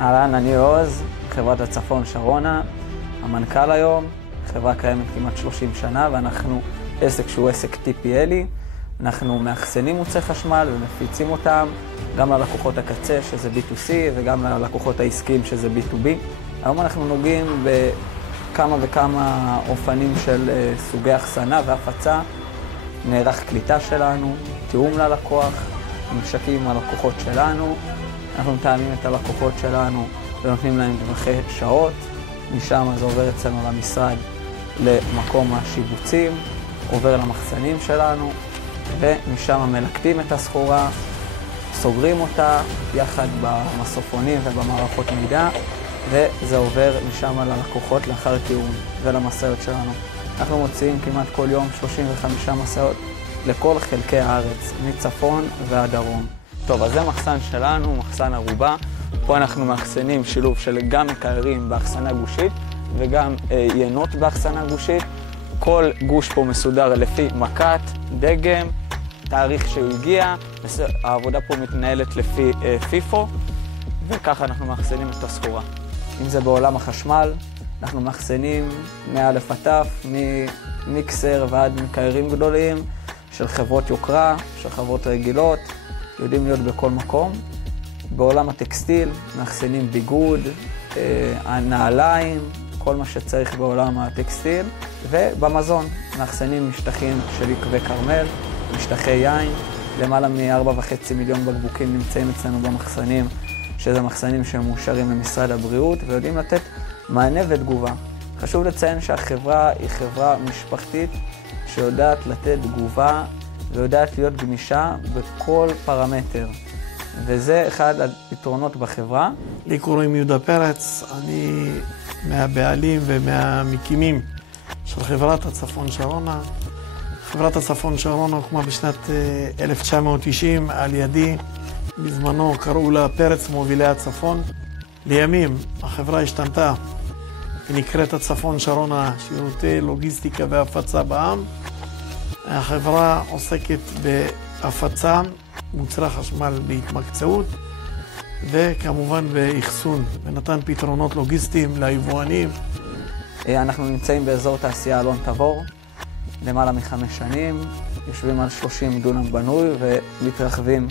אהלן, אני עוז, חברת הצפון שרונה, המנכ"ל היום. חברה קיימת כמעט 30 שנה ואנחנו עסק שהוא עסק TPL. אנחנו מאחסנים מוצרי חשמל ומפיצים אותם גם ללקוחות הקצה שזה B2C וגם ללקוחות העסקיים שזה B2B. היום אנחנו נוגעים בכמה וכמה אופנים של סוגי אחסנה והפצה. נערך קליטה שלנו, תיאום ללקוח, ממשקים עם הלקוחות שלנו. אנחנו מתאמים את הלקוחות שלנו ונותנים להם טווחי שעות. משם זה עובר אצלנו למשרד למקום השיבוצים, עובר למחסנים שלנו, ומשם מלקטים את הסחורה, סוגרים אותה יחד במסופונים ובמערכות מידע, וזה עובר משם ללקוחות לאחר תיאום ולמשאיות שלנו. אנחנו מוציאים כמעט כל יום 35 משאיות לכל חלקי הארץ, מצפון ועד דרום. טוב, אז זה מחסן שלנו, מחסן ערובה. פה אנחנו מאחסנים שילוב של גם מקררים באחסנה גושית וגם ינות באחסנה גושית. כל גוש פה מסודר לפי מקת, דגם, תאריך שהוא הגיע. העבודה פה מתנהלת לפי פיפו, וככה אנחנו מאחסנים את הסחורה. אם זה בעולם החשמל, אנחנו מאחסנים מא' עד ת', ממיקסר ועד מקררים גדולים, של חברות יוקרה, של חברות רגילות, יודעים להיות בכל מקום. בעולם הטקסטיל, מאחסנים ביגוד, הנעליים, כל מה שצריך בעולם הטקסטיל. ובמזון, מאחסנים משטחים של יקבי קרמל, משטחי יין. למעלה מ4.5 מיליון בקבוקים נמצאים אצלנו במחסנים, שזה מחסנים שמאושרים למשרד הבריאות, ויודעים לתת מענה ותגובה. חשוב לציין שהחברה היא חברה משפחתית שיודעת לתת תגובה ויודעת להיות גמישה בכל פרמטר. וזה אחד הפתרונות בחברה. לי קוראים יהודה פרץ, אני מהבעלים ומהמקימים של חברת הצפון שרונה. חברת הצפון שרונה הוקמה בשנת 1990 על ידי. בזמנו קראו לה פרץ מובילי הצפון. לימים החברה השתנתה ונקראת הצפון שרונה שירותי לוגיסטיקה והפצה בע"מ. החברה עוסקת בהפצה, מוצרי חשמל בהתמקצעות, וכמובן באחסון, ונתן פתרונות לוגיסטיים ליבואנים. אנחנו נמצאים באזור תעשייה אלון תבור, למעלה מ5 שנים, יושבים על 30 דונם בנוי ומתרחבים